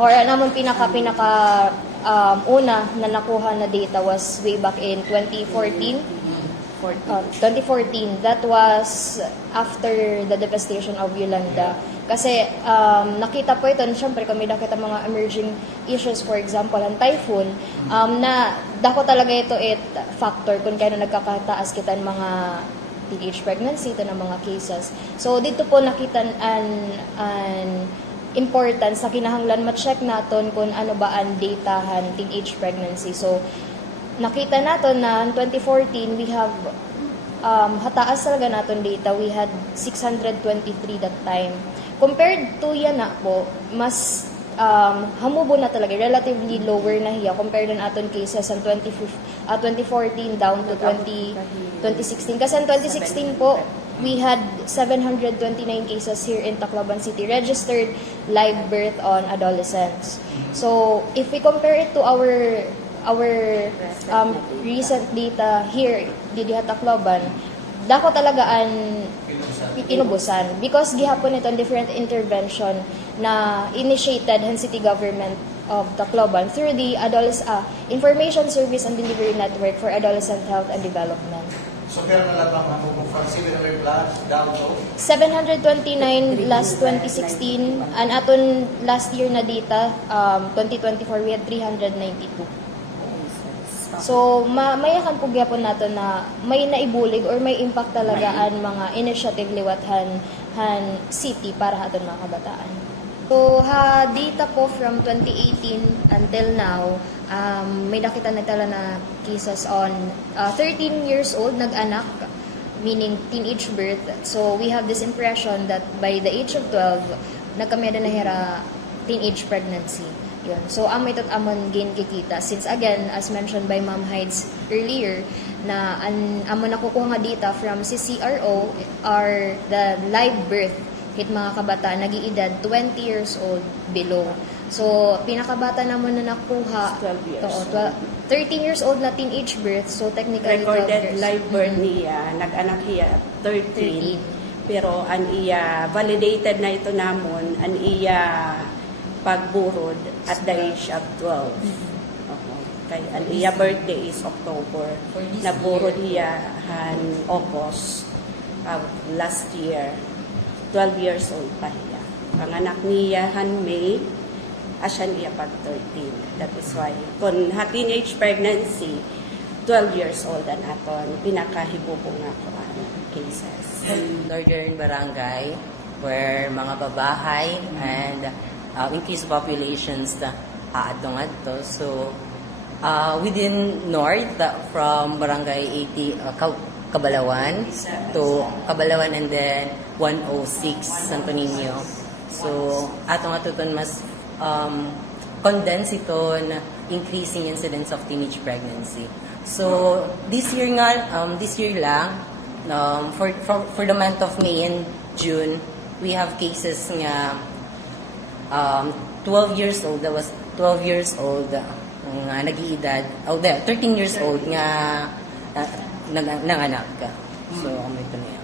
Or namon una na nakuha na data was way back in 2014. 2014. That was after the devastation of Yolanda. Kasi nakita po ito, syempre kami nakita mga emerging issues, for example, ang typhoon, na dako talaga ito factor kung kaya nagkakataas kita ng mga teenage pregnancy, ito ng mga cases. So dito po nakita an importance na kinahanglan ma-check naton kung ano ba ang datahan teenage pregnancy. So nakita naton na in 2014 we have hataas talaga naton data. We had 623 that time. Compared to yan na po, mas hamubo na talaga, relatively lower na hiya compared na aton cases in 2014 down to 2016. Kasi in 2016 po, we had 729 cases here in Tacloban City registered live birth on adolescents. So, if we compare it to our recent data here di Tacloban, dako talaga ang inubusan because gihapon ito different intervention na initiated ng city government of Tacloban through the Information Service and Delivery Network for Adolescent Health and Development. So, pero nalatang mo from 700 plus down to? 729 last 2016. And aton last year na data, 2024, we had 392. So, mayakan po gyapon nato na may naibulig or may impact talaga ang mga initiative liwat han city para aton mga kabataan. So, data po from 2018 until now, may nakita na tala na cases on 13 years old nag-anak, meaning teenage birth. So, we have this impression that by the age of 12, nagkameda na hira teenage pregnancy. Yun. So, may amon gain kikita. Since again, as mentioned by Ma'am Hides earlier, na amon nakukuha nga data from CCRO are the live birth hit mga kabataan nag-iedad 20 years old below. So, pinakabata naman na nakuha 12 years. 13 years old na teenage birth. So, technically 12 Recorded years. live birth niya, nag-anak niya 13. Pero an iya validated na ito namon, an iya pagburod at the age of 12. Kay an iya birthday is October. Naburod niya han August of last year. 12 years old pa niya. Panganak niya han May, asyan niya pag 13. That is why, kung teenage pregnancy, 12 years old ang aton, pinakahibubong nga ko ang cases. Northern Barangay, where mga babahay and increased populations na aadtong adto. So, within North, from Barangay 80, Cabalawan to Cabalawan and then 106 Santo Niño. So, atong atuton mas condense ito na increasing incidence of teenage pregnancy. So, this year lang, for the month of May and June, we have cases nga 12 years old, that was 12 years old nga nag-iedad, 13 years old nga nanganak ka. So, ito na yan.